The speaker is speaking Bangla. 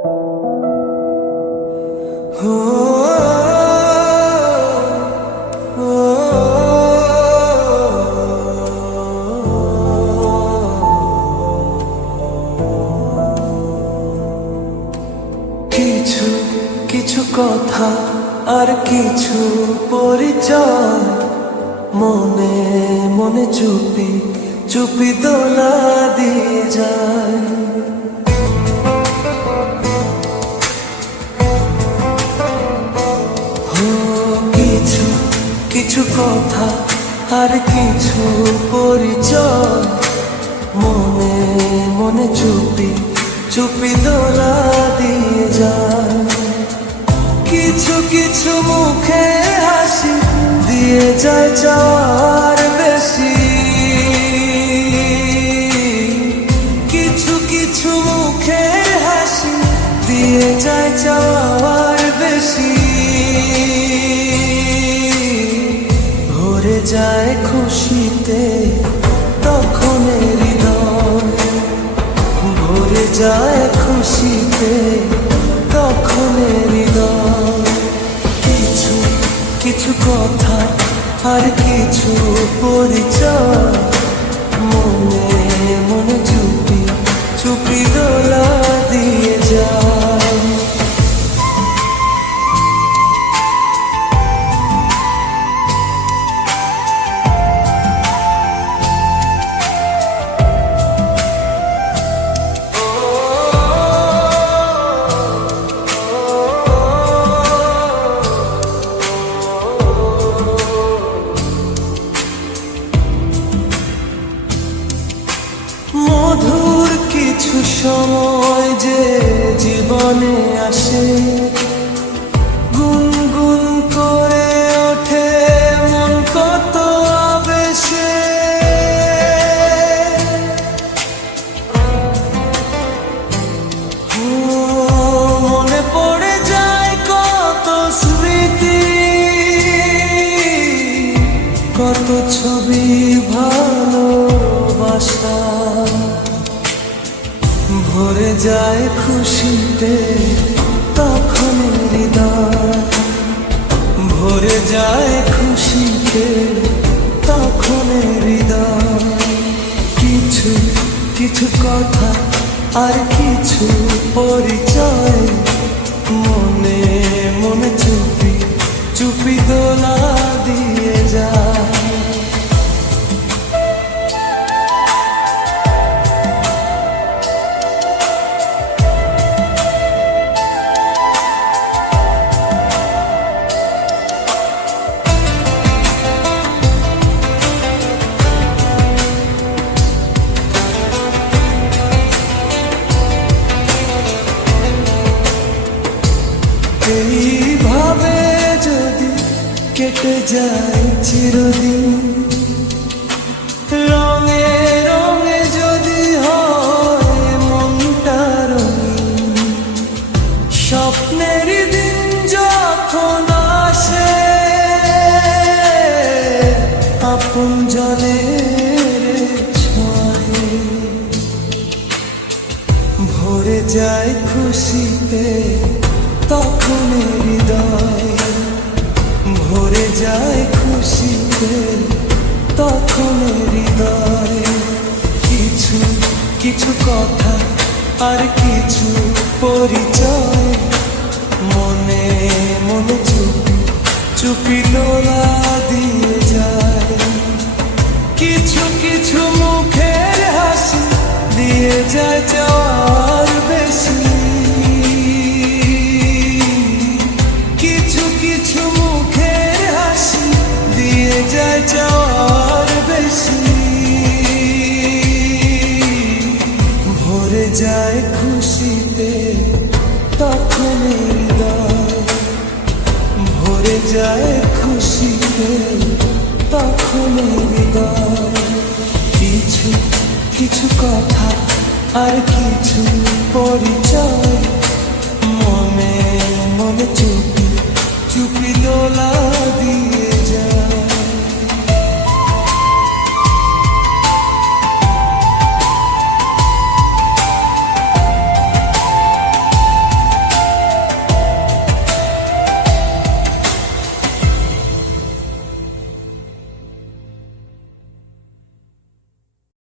কিছু কিছু কথা আর কিছু পরিচয় মনে মনে চুপি চুপি দোলা দিয়ে যায়। কিছু কিছু কথা আর কিছু পরিচয় মনে মনে চুপি চুপি দোলা দিয়ে যায়। কিছু কিছু মুখে হাসি দিয়ে যায় চাওয়ার বেশি, কিছু কিছু মুখে হাসি দিয়ে যায় চাওয়ার বেশি। ভরে যায় খুশিতে তখন হৃদয়, ভরে যায় খুশিতে তখন হৃদয়। কিছু কিছু কথা আর কিছু পরিচয় মনে মনে চুপি চুপি দোলা দিয়ে যায়। মধুর কিছু সময় যে জীবনে আসে, গুনগুন করে ওঠে মন কত আবেশে। মনে পড়ে যায় কত স্মৃতি, কত ছবি ভালোবাসা। ভরে যায় খুশিতে তখন হৃদয়, ভরে যায় খুশিতে তখন হৃদয়। কিছু কিছু কথা আর কিছু পরিচয় মনে মনে চুপি চুপি দোলা দিয়ে যায়। এইভাবে যদি কেটে যায় চিরদিন, রঙে রঙে যদি হয় মনটা রঙিন, স্বপ্নের দিন যখন আসে আপন জনের ছোঁয়ায়। ভরে যায় খুশিতে তখন হৃদয়, ভরে যায় খুশিতে তখন হৃদয়। কিছু কিছু কথা আর কিছু পরিচয় মনে মনে চুপি চুপি দোলা দিয়ে যায়। কিছু কিছু মুখের হাসি দিয়ে যায় চাওয়ার বেশি, কিছু কিছু মুখের হাসি দিয়ে যায় চাওয়ার বেশি। ভরে যায় খুশিতে তখন হৃদয়, ভরে যায় খুশিতে তখন হৃদয়। কিছু কিছু কথা আর কিছু পরিচয়